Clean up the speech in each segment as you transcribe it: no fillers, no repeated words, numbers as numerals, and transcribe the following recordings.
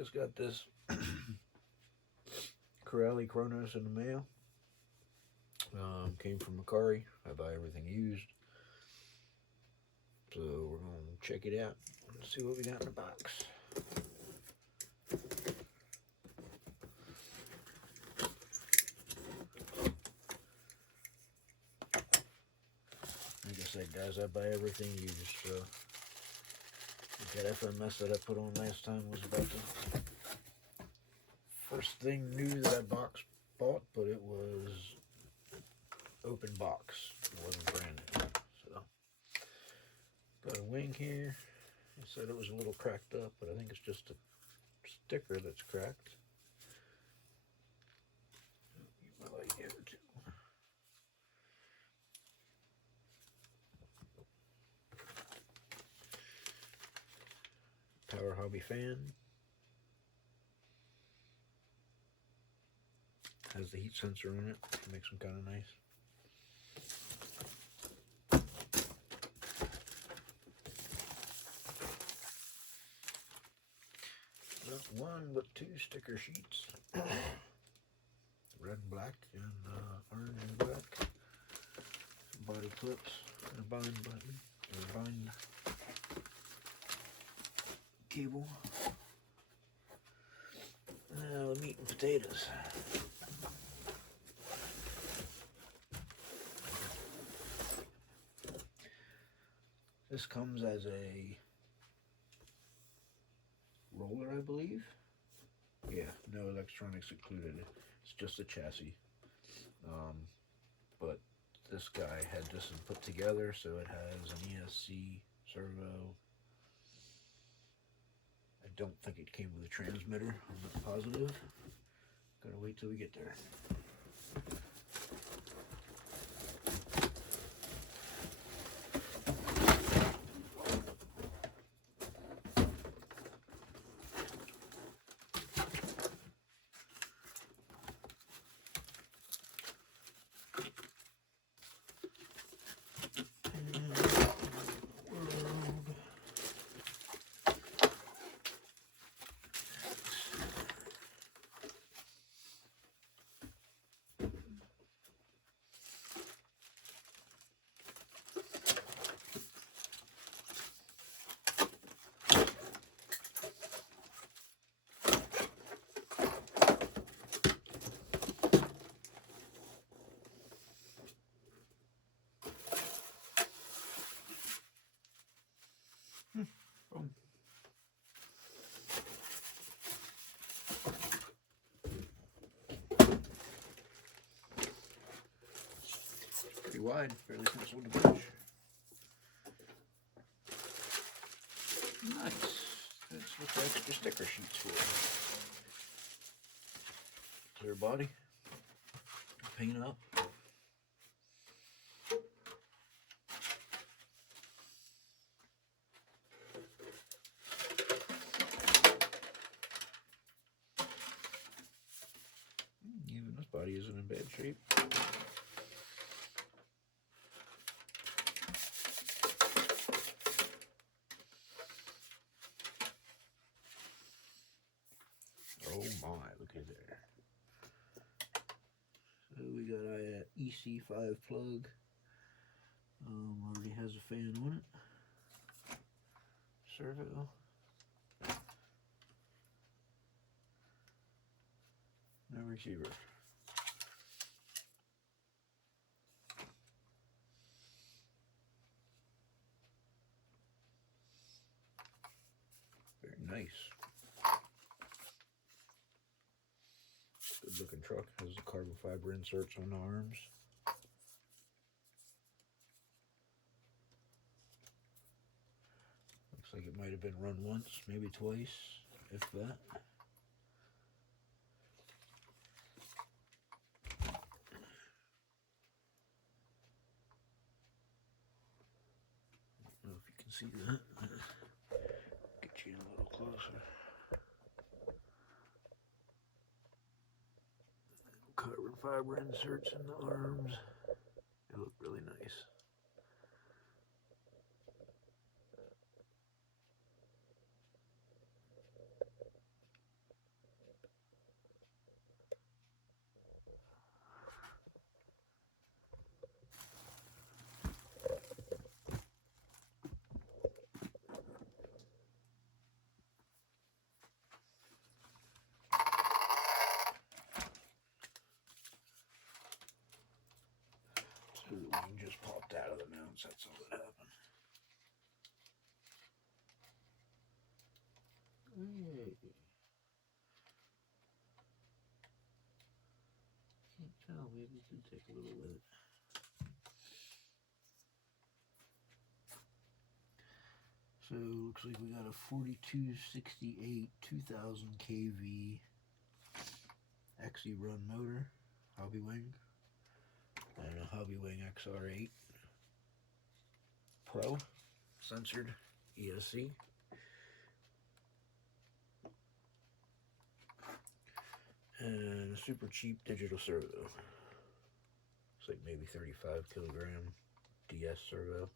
Just got this Corally Kronos in the mail. Came from Mercari. I buy everything used. So we're going to check it out and see what we got in the box. Like I said, guys, I buy everything used. So that FMS that I put on last time was about the first thing new that I bought, but it was open box. It wasn't brand new. So got a wing here. It said it was a little cracked up, but I think it's just a sticker that's cracked. Keep my light here too. Power Hobby fan. Has the heat sensor in it. Makes them kind of nice. Not one, but two sticker sheets. Red and black and orange and black. Some body clips and a bind button. Or bind cable. Now the meat and potatoes. This comes as a roller, I believe. Yeah, no electronics included. It's just a chassis. But this guy had this put together, so it has an ESC servo. I don't think it came with a transmitter. I'm not positive. Gotta wait till we get there. Pretty wide, fairly penciled to finish. Nice. That's what the extra sticker sheets for. Clear body. Paint up. Even this body isn't in bad shape. Oh my, look at there. So we got a EC5 plug. Already has a fan on it. Servo. No receiver. Very nice. Good looking truck. Has the carbon fiber inserts on the arms. Looks like it might have been run once, maybe twice, if that. I don't know if you can see that. Get you a little closer. Carbon fiber inserts in the arms. They look really nice. seconds, that's all that happened. Hey. Can't tell, maybe it did take a little with it. So looks like we got a 4268 2000 kV XE run motor, Hobby Wing, and a Hobby Wing XR8 Pro censored ESC. And a super cheap digital servo. It's like maybe 35 kilogram DS servo.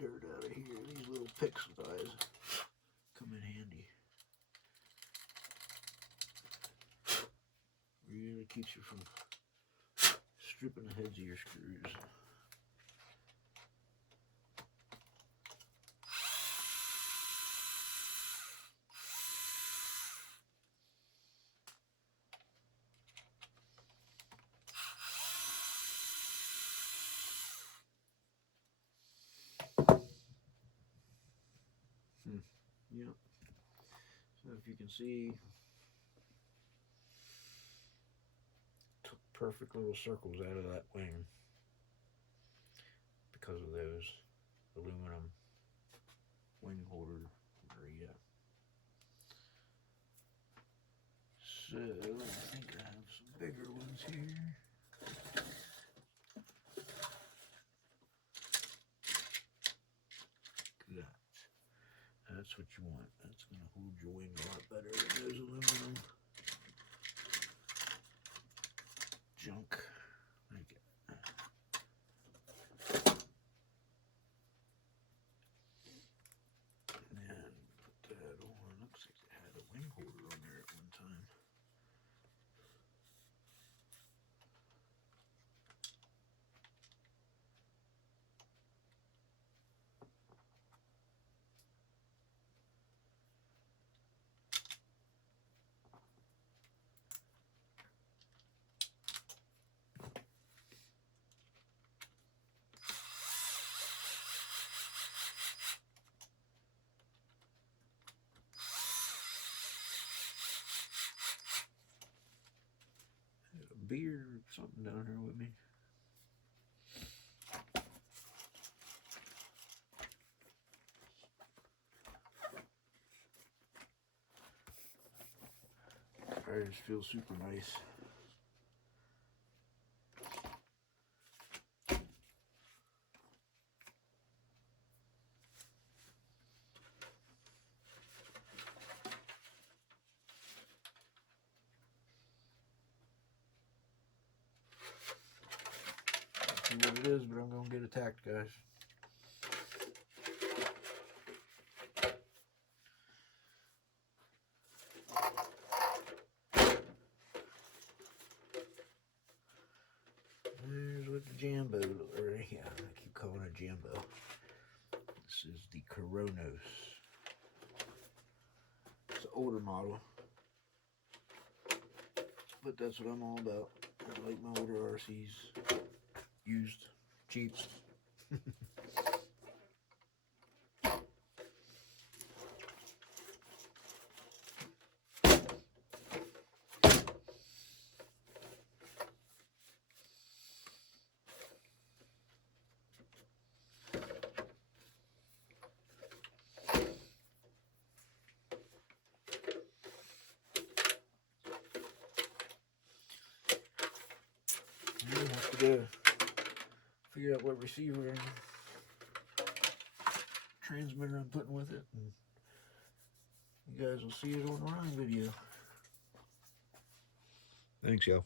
Dirt out of here. These little pixel dies come in handy. Really keeps you from stripping the heads of your screws. Yep. So if you can see, took perfect little circles out of that wing because of those aluminum wing holder area. So I think I have some bigger ones here. That's what you want. That's going to hold your wing a lot better than those aluminum junk. Like it. And put that on. Looks like it had a wing holder on there at one time. Beer or something down here with me. Tires feel super nice. See what it is, but I'm gonna get attacked, guys. There's what the Jambo, or yeah, I keep calling it Jambo. This is the Kronos. It's an older model, but that's what I'm all about. I like my older RCs. Used, cheap. figure out what receiver and transmitter I'm putting with it. And you guys will see it on the running video. Thanks, yo.